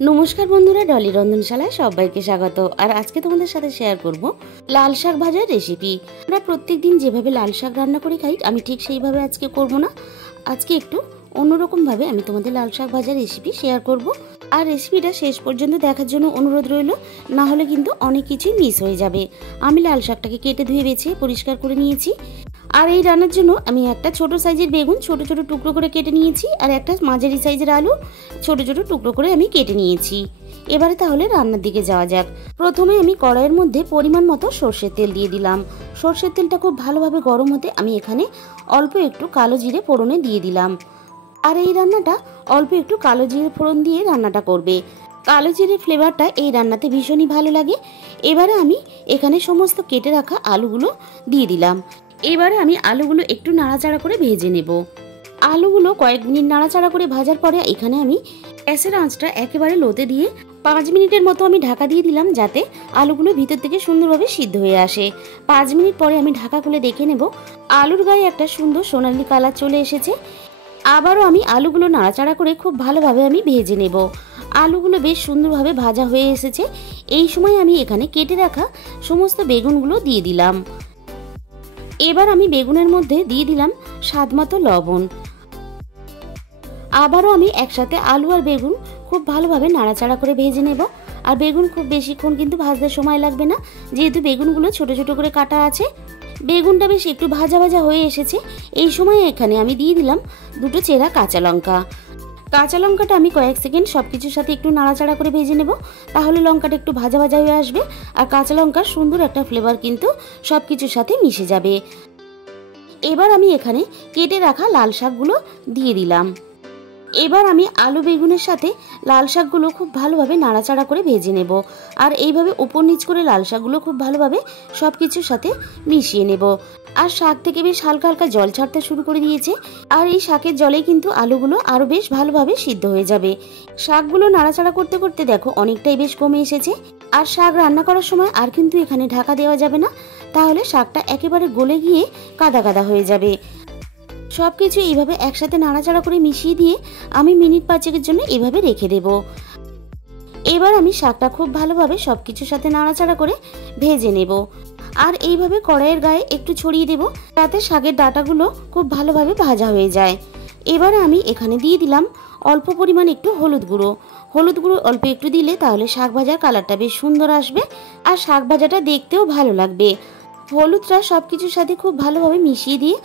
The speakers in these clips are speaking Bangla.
नमस्कार बंधुरा डली रंधनशालाय सबाइके स्वागत। और आज के तुम्हारे साथे शेयर करब लाल शाक भाजार रेसिपि। আমরা প্রত্যেক দিন যেভাবে লাল শাক রান্না করে খাই আমি ঠিক সেইভাবে আজকে করব না। আজকে একটু অন্যরকম ভাবে আমি তোমাদের লাল শাক ভাজার রেসিপি শেয়ার করব। আর রেসিপিটা শেষ পর্যন্ত দেখার জন্য অনুরোধ রইল, না হলে কিন্তু অনেক কিছুই মিস হয়ে যাবে। আমি লাল শাকটাকে কেটে ধুয়ে বেছে পরিষ্কার করে নিয়েছি। আর এই রান্নার জন্য আমি একটা ছোট সাইজের বেগুন ছোট ছোট টুকরো করে কেটে নিয়েছি, আর একটা মাঝারি সাইজের আলু ছোট ছোট টুকরো করে আমি কেটে নিয়েছি। এবারে তাহলে রান্নার দিকে যাওয়া যাক। প্রথমে আমি কড়াইয়ের মধ্যে পরিমাণ মতো সরষের তেল দিয়ে দিলাম। সরষের তেলটা খুব ভালোভাবে গরম হতে আমি এখানে অল্প একটু কালো জিরে ফোড়নে দিয়ে দিলাম। আর এই রান্নাটা অল্প একটু কালো জিরে ফোড়ন দিয়ে রান্নাটা করবে। কালো জিরের ফ্লেভারটা এই রান্নাতে ভীষণই ভালো লাগে। এবারে আমি এখানে সমস্ত কেটে রাখা আলুগুলো দিয়ে দিলাম। এবারে আমি আলুগুলো একটু নাড়াচাড়া করে ভেজে নেব। আলুগুলো কয়েক মিনিট নাড়াচাড়া করে ভাজার পরে এখানে আমি গ্যাসের আঁচটা একেবারে লোতে দিয়ে 5 মিনিটের মতো আমি ঢাকা দিয়ে দিলাম, যাতে আলুগুলো ভিতর থেকে সুন্দরভাবে সিদ্ধ হয়ে আসে। 5 মিনিট পরে আমি ঢাকা খুলে দেখে নেব আলুর গায়ে একটা সুন্দর সোনালি কালার চলে এসেছে। আবারও আমি আলুগুলো নাড়াচাড়া করে খুব ভালোভাবে আমি ভেজে নেব। আলুগুলো বেশ সুন্দরভাবে ভাজা হয়ে এসেছে। এই সময় আমি এখানে কেটে রাখা সমস্ত বেগুনগুলো দিয়ে দিলাম। এবার আমি বেগুনের মধ্যে দিয়ে দিলাম স্বাদমতো লবণ। আবারও আমি একসাথে আলু আর বেগুন খুব ভালোভাবে নাড়াচাড়া করে ভেজে নেব। আর বেগুন খুব বেশিক্ষণ কিন্তু ভাজতে সময় লাগবে না, যেহেতু বেগুনগুলো ছোট ছোট করে কাটা আছে। বেগুনটা বেশ একটু ভাজা ভাজা হয়ে এসেছে। এই সময় এখানে আমি দিয়ে দিলাম 2টো চেরা কাঁচা লঙ্কা। কাঁচা লঙ্কাটা আমি কয়েক সেকেন্ড সবকিছুর সাথে একটু নাড়াচাড়া করে ভেজে নেব, তাহলে লঙ্কাটা একটু ভাজা ভাজা হয়ে আসবে। আর কাঁচা লঙ্কার সুন্দর একটা ফ্লেভার কিন্তু সবকিছুর সাথে মিশে যাবে। এবার আমি এখানে কেটে রাখা লাল শাকগুলো দিয়ে দিলাম। এবার আমি আলু বেগুনের সাথে লাল শাকগুলো খুব ভালোভাবে নাড়াচাড়া করে ভেজে নেব। আর এইভাবে উপর নিচ করে লাল শাকগুলো খুব ভালোভাবে সবকিছুর সাথে মিশিয়ে নেব। আর শাক থেকে বেশ হালকা হালকা জল ছাড়তে শুরু করে দিয়েছে। আর এই শাকের জলে কিন্তু আলুগুলো আরো বেশ ভালোভাবে সিদ্ধ হয়ে যাবে। শাকগুলো নাড়াচাড়া করতে করতে দেখো অনেকটাই বেশ কমে এসেছে। আর শাক রান্না করার সময় আর কিন্তু এখানে ঢাকা দেওয়া যাবে না, তাহলে শাকটা একেবারে গলে গিয়ে কাদা কাদা হয়ে যাবে। সবকিছু এইভাবে একসাথে নাড়াচাড়া করে মিশিয়ে দিয়ে আমি মিনিট 5-এর জন্য এভাবে রেখে দেব। এবার আমি শাকটা খুব ভালোভাবে সবকিছুর সাথে নাড়াচাড়া করে ভেজে নেব। আর এইভাবে কড়াইয়ের গায়ে একটু ছড়িয়ে দেব, যাতে শাকের ডাঁটাগুলো খুব ভালোভাবে ভাজা হয়ে যায়। এবারে আমি এখানে দিয়ে দিলাম অল্প পরিমাণ একটু হলুদ গুঁড়ো। হলুদ গুঁড়ো অল্প একটু দিলে তাহলে শাক ভাজার কালারটা বেশ সুন্দর আসবে, আর শাক ভাজাটা দেখতেও ভালো লাগবে। হলুদটা সবকিছুর সাথে খুব ভালোভাবে মিশিয়ে দিয়ে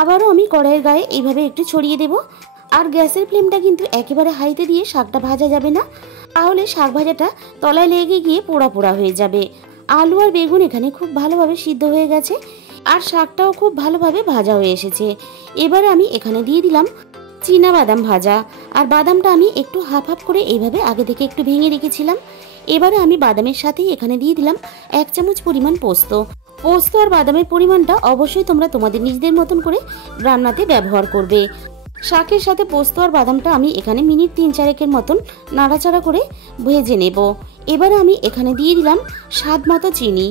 আবারও আমি কড়াইয়ের গায়ে এইভাবে একটু ছড়িয়ে দেব। আর গ্যাসের ফ্লেমটা কিন্তু একেবারে হাইতে দিয়ে শাকটা ভাজা যাবে না, তাহলে শাক ভাজাটা তলায় লেগে গিয়ে পোড়া পোড়া হয়ে যাবে। আলু আর বেগুন এখানে খুব ভালোভাবে সিদ্ধ হয়ে গেছে, আর শাকটাও খুব ভালোভাবে ভাজা হয়ে এসেছে। এবারে আমি এখানে দিয়ে দিলাম চীনা বাদাম ভাজা। আর বাদামটা আমি একটু হাফ হাফ করে এইভাবে আগে থেকে একটু ভেঙে রেখেছিলাম। এবারে আমি বাদামের সাথেই এখানে দিয়ে দিলাম 1 চামচ পরিমাণ পোস্ত। পোস্ত আর বাদামের পরিমাণটা অবশ্যই তোমরা তোমাদের নিজেদের মতন করে রান্নাতে ব্যবহার করবে। শাকের সাথে পোস্ত আর বাদামটা আমি এখানে মিনিট 3-4 মতন নাড়াচাড়া করে ভেজে নেব। এবারে আমি এখানে দিয়ে দিলাম স্বাদ মতো চিনি।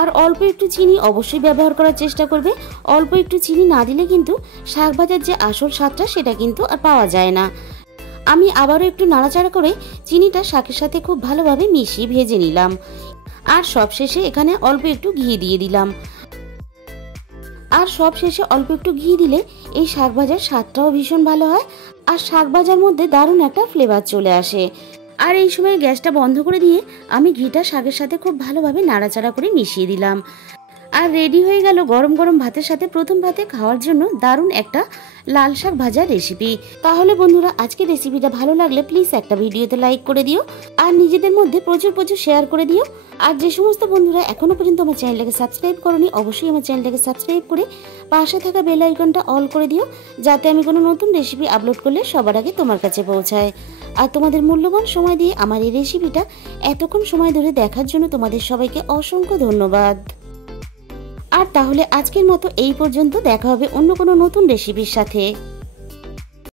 আর অল্প একটু চিনি অবশ্যই ব্যবহার করার চেষ্টা করবে। অল্প একটু চিনি না দিলে কিন্তু শাক ভাজার যে আসল স্বাদটা সেটা কিন্তু আর পাওয়া যায় না। আমি আবারও একটু নাড়াচাড়া করে চিনিটা শাকের সাথে খুব ভালোভাবে মিশিয়ে ভেজে নিলাম। আর সবশেষে এখানে অল্প একটু ঘি দিয়ে দিলাম। আর সবশেষে অল্প একটু ঘি দিলে এই শাক ভাজার স্বাদটাও ভীষণ ভালো হয়, আর শাক ভাজার মধ্যে দারুণ একটা ফ্লেভার চলে আসে। আর এই সময় গ্যাসটা বন্ধ করে দিয়ে আমি ঘিটা শাকের সাথে খুব ভালোভাবে নাড়াচাড়া করে মিশিয়ে দিলাম। আর রেডি হয়ে গেল গরম গরম ভাতের সাথে প্রথম ভাতে খাওয়ার জন্য দারুণ একটা লাল শাক ভাজার রেসিপি। তাহলে বন্ধুরা আজকের রেসিপিটা ভালো লাগলে প্লিজ একটা ভিডিওতে লাইক করে দিও, আর নিজেদের মধ্যে প্রচুর প্রচুর শেয়ার করে দিও। আর যে সমস্ত বন্ধুরা এখনো পর্যন্ত আমার চ্যানেলটাকে সাবস্ক্রাইব করোনি, অবশ্যই আমার চ্যানেলটাকে সাবস্ক্রাইব করে পাশে থাকা বেল আইকনটা অল করে দিও, যাতে আমি কোনো নতুন রেসিপি আপলোড করলে সবার আগে তোমার কাছে পৌঁছায়। আর তোমাদের মূল্যবান সময় দিয়ে আমার এই রেসিপিটা এতক্ষণ সময় ধরে দেখার জন্য তোমাদের সবাইকে অসংখ্য ধন্যবাদ। আর তাহলে আজকের মতো এই পর্যন্ত, দেখা হবে অন্য কোনো নতুন রেসিপির সাথে।